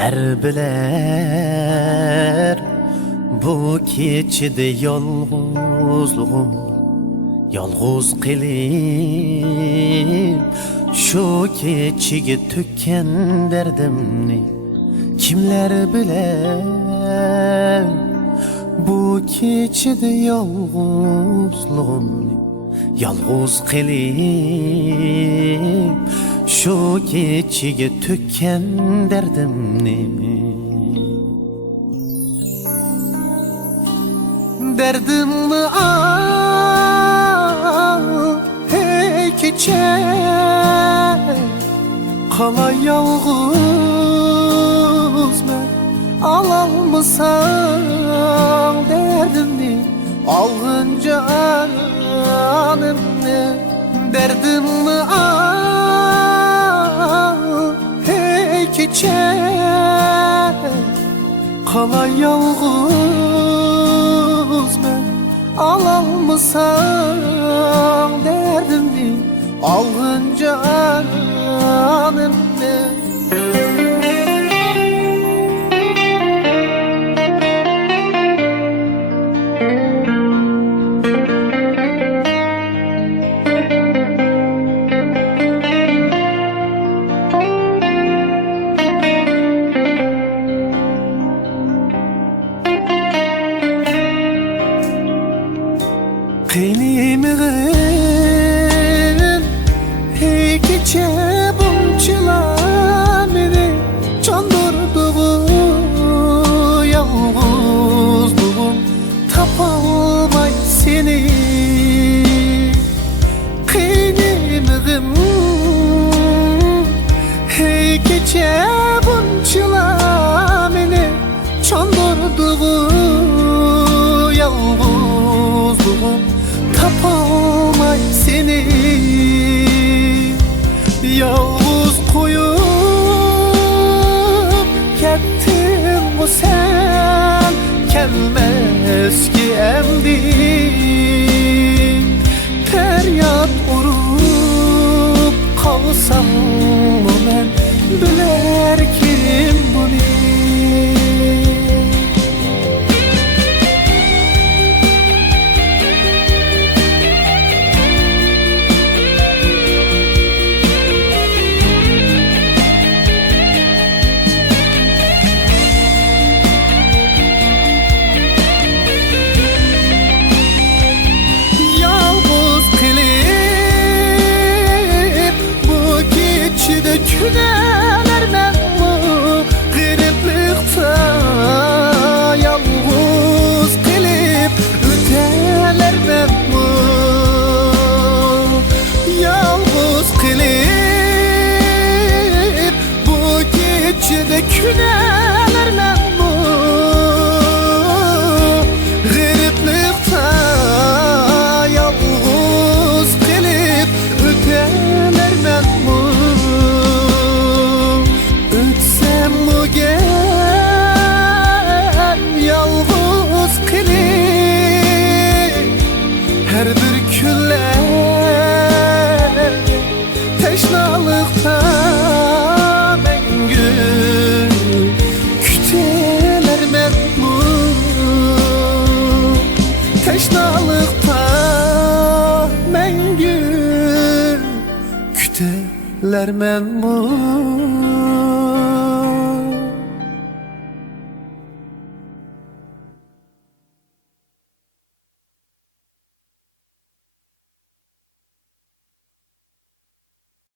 Kimler biler bu keçide yalğızlığım, yalğız kılıp şu keçige tökken derdimni. Kimler biler bu keçide yalğızlığım, yalğız kılıp şu keçige tökken derdimni. Derdimni al hey keçe, kala yalğız ben. Alalmısan derdimni, alğınca anımni. Derdimni al hey keçe, kala yalğız ben. Alalmısan derdimni, alğınca anımni. Kıynimin hey keçe bunçılar beni çandırdığı yalğızlığım, tapalmay seni. Kıynimin hey keçe bunçılar beni çandırdığı yalğızlığım, tapalmay seni. Yalğız koyup kettin bu sen, kelmez ki emdi. Feryat urup kalsam mı ben, biler kim bunu. Küneler ben bu gırıplıkta, yalğız kılıp öteler ben bu. Yalğız kılıp bu gecede küneler ben bu gırıplıkta, yalğız kılıp öteler ben bu. Her bir küller teşnalıkta mengü küteler men bu. Teşnalıkta mengü küteler men bu.